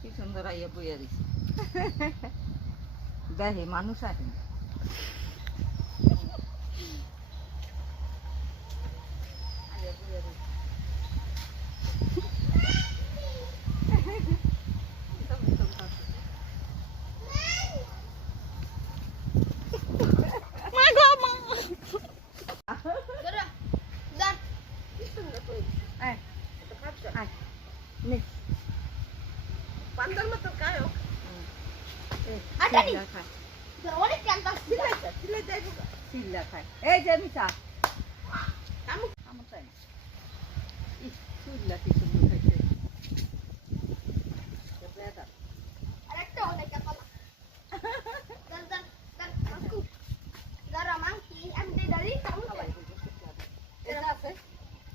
কি সুন্দর আইয়া বইয়া দিছে দেখে মানুষ আসে এই যে মিঠা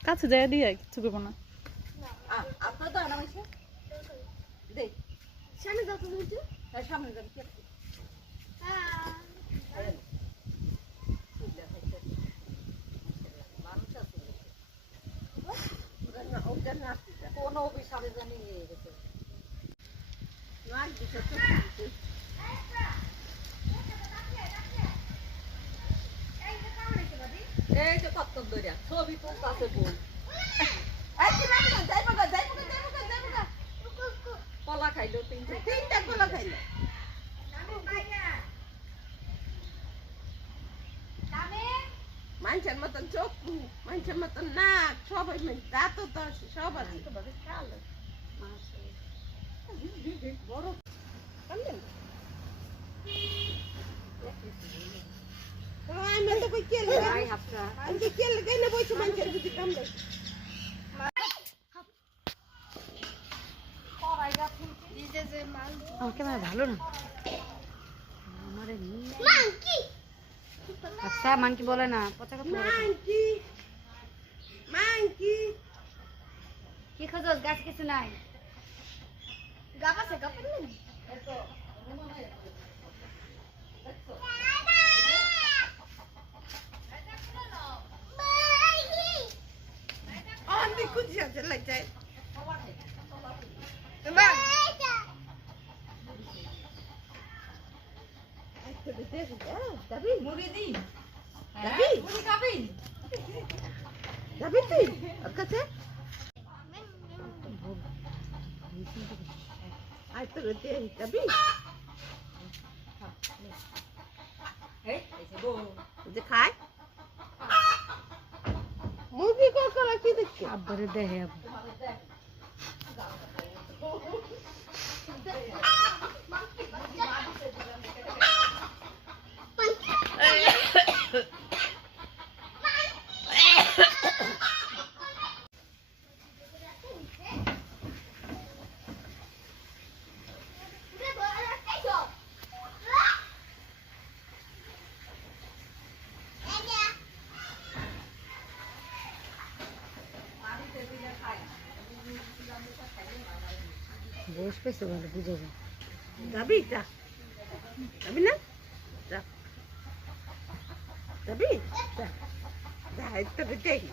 কাছে যায় দিয়ে কিছু করবো না আপনার তো আনা হয়েছে দেখ সামনে যাও তুমি সামনে যাবে কোন অফিসারে জানি নিয়ে গেছে এই যে কত দরিয়া ছবি তো আছে বল কলা খাইলো তিনটা কলা খাইলো মানুষের মতন চোখ মানুষের মতন নাক সবাই দাঁত তো সব আছে বড় আমি তো কই কেলে আমি কেলে গাইলে বইছো মানুষের বুঝি কাম দেয় আমার ক্যামেরা ভালো না আচ্ছা মানকি বলে না পচা কথা মাংকি কি খোঁজস গাছ কিছু নাই গাছ আছে গাছ নেই আমি খুঁজে আছে লাগছে মুড়ি দি মুড়ি খাবি যাবি তুই ওর কাছে আয় তো রে যাবি যে খায় মুরগি করা কি দেখছে আব্বারে দেখে বস পেয়েছে বলে বুঝে যায় যাবি যা যাবি না যা যাবি যা যা একটু দেখি